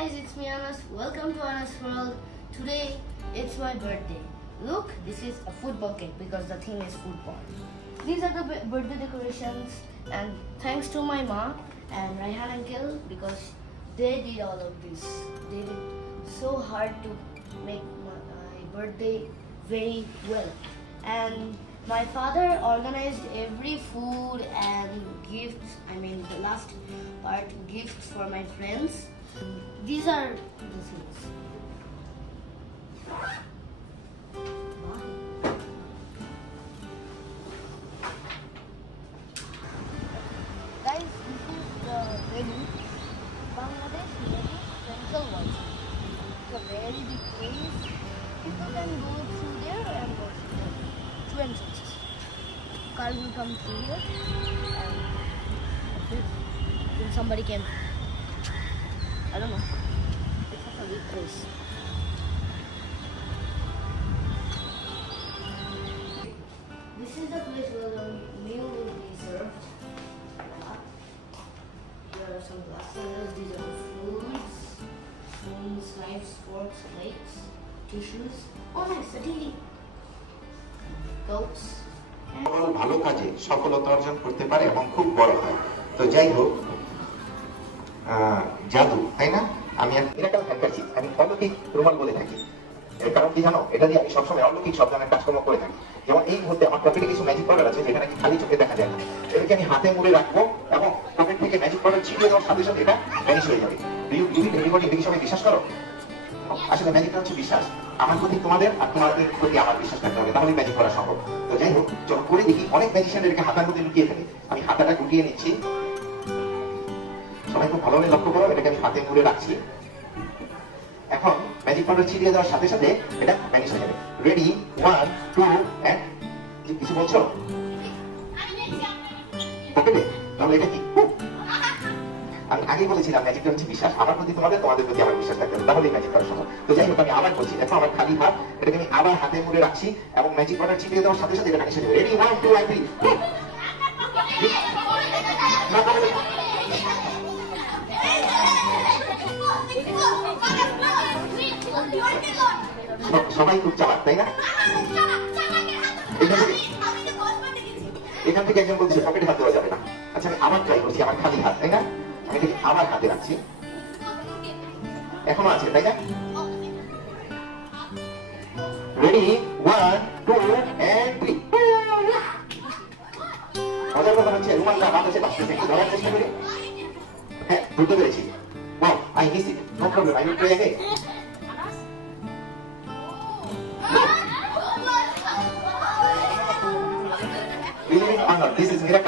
guys, it's me Anas. Welcome to Anas World. Today it's my birthday. Look, this is a football cake because the theme is football. These are the birthday decorations, and thanks to my mom and Raihan uncle because they did all of this. They did so hard to make my birthday very well. And my father organized every food and gifts. The last part, gifts for my friends. These are the things. Guys, this is the venue. Bangladesh Navy Central Watch. It's a very big place. People can go through there and go through there. Two entrances. Car will come through here and then somebody came. I don't know. It's such a big place. This is the place where the meal will be served. Here are some glasses. These are foods, spoons, knives, forks, plates, tissues. Oh nice, a TV. Goats. ভালো কাজে সফলতা অর্জন করতে পারে এবং খুব বড় হয়। তো যাই হোক, জাদু, তাই না? আমি মিরাকেল হ্যান্ডকারচিফ, আমি অলৌকিক রুমাল বলে থাকি। এর কারণ কি জানো? এটা দিয়ে আমি সবসময় অলৌকিক সব ধরনের কাজকর্ম করে থাকি। যেমন এই মুহূর্তে আমার পকেটে কিছু ম্যাজিক পাউডার আছে যেটা নাকি খালি চোখে দেখা যায় না। এটাকে আমি হাতে মুড়ে রাখবো এবং পকেট থেকে ম্যাজিক পাউডার ছিটিয়ে দেওয়ার সাথে সাথে এটা ভ্যানিশ হয়ে যাবে। Do you believe everybody? এটা কি সবাই বিশ্বাস করো? আসলে ম্যাজিকটা হচ্ছে বিশ্বাস। আমার প্রতি তোমাদের আর তোমাদের প্রতি আমার বিশ্বাস থাকতে হবে, তাহলে ম্যাজিক করা সম্ভব। তো যাই হোক, চলো করে দেখি। অনেক ম্যাজিশিয়ান এটাকে হাতার মধ্যে লুকিয়ে ফেলে। আমি হাতাটা গুটিয়ে নিচ্ছি। সবাই খুব ভালোভাবে লক্ষ্য করো, এটাকে আমি হাতে মুড়ে রাখছি। এখন ম্যাজিক পাউডার ছিটিয়ে দেওয়ার সাথে সাথে এটা ভ্যানিশ হয়ে যাবে। রেডি, 1 2 এন্ড কিছু বলছো? পকেটে? তাহলে এটা কি? আমি আগে বলেছিলাম ম্যাজিকটা হচ্ছে বিশ্বাস। আমার প্রতি তোমাদের, তোমাদের প্রতি আমার বিশ্বাস থাকতে হবে, তাহলেই ম্যাজিক করা সম্ভব। তো যাই হোক, আমি আবার বলছি। এখন আমার খালি হাত, এটাকে আমি আবার হাতে মুড়ে রাখছি এবং ম্যাজিক পাউডার ছিটিয়ে দেওয়ার সাথে সাথে এটা ভ্যানিশ হয়ে যাবে। রেডি, 1 2 3। সবাই খুব চালাক, তাই না? এখান থেকে একজন বলছে পকেটে হাত দেওয়া যাবে না। আচ্ছা, আমি আবার ট্রাই করছি। আমার খালি হাত, তাই না? আমি এটাকে আবার হাতে রাখছি। এখনো আছে, তাই না? রেডি, 1 2 and 3। মজার কথা হচ্ছে রুমালটা আমার কাছে বাঁচতেছে। একটু ধরার চেষ্টা করি। হ্যাঁ, ধরতে পেরেছি। Wow, I miss it. No problem. I will try again. Believe it or not, this is miracle.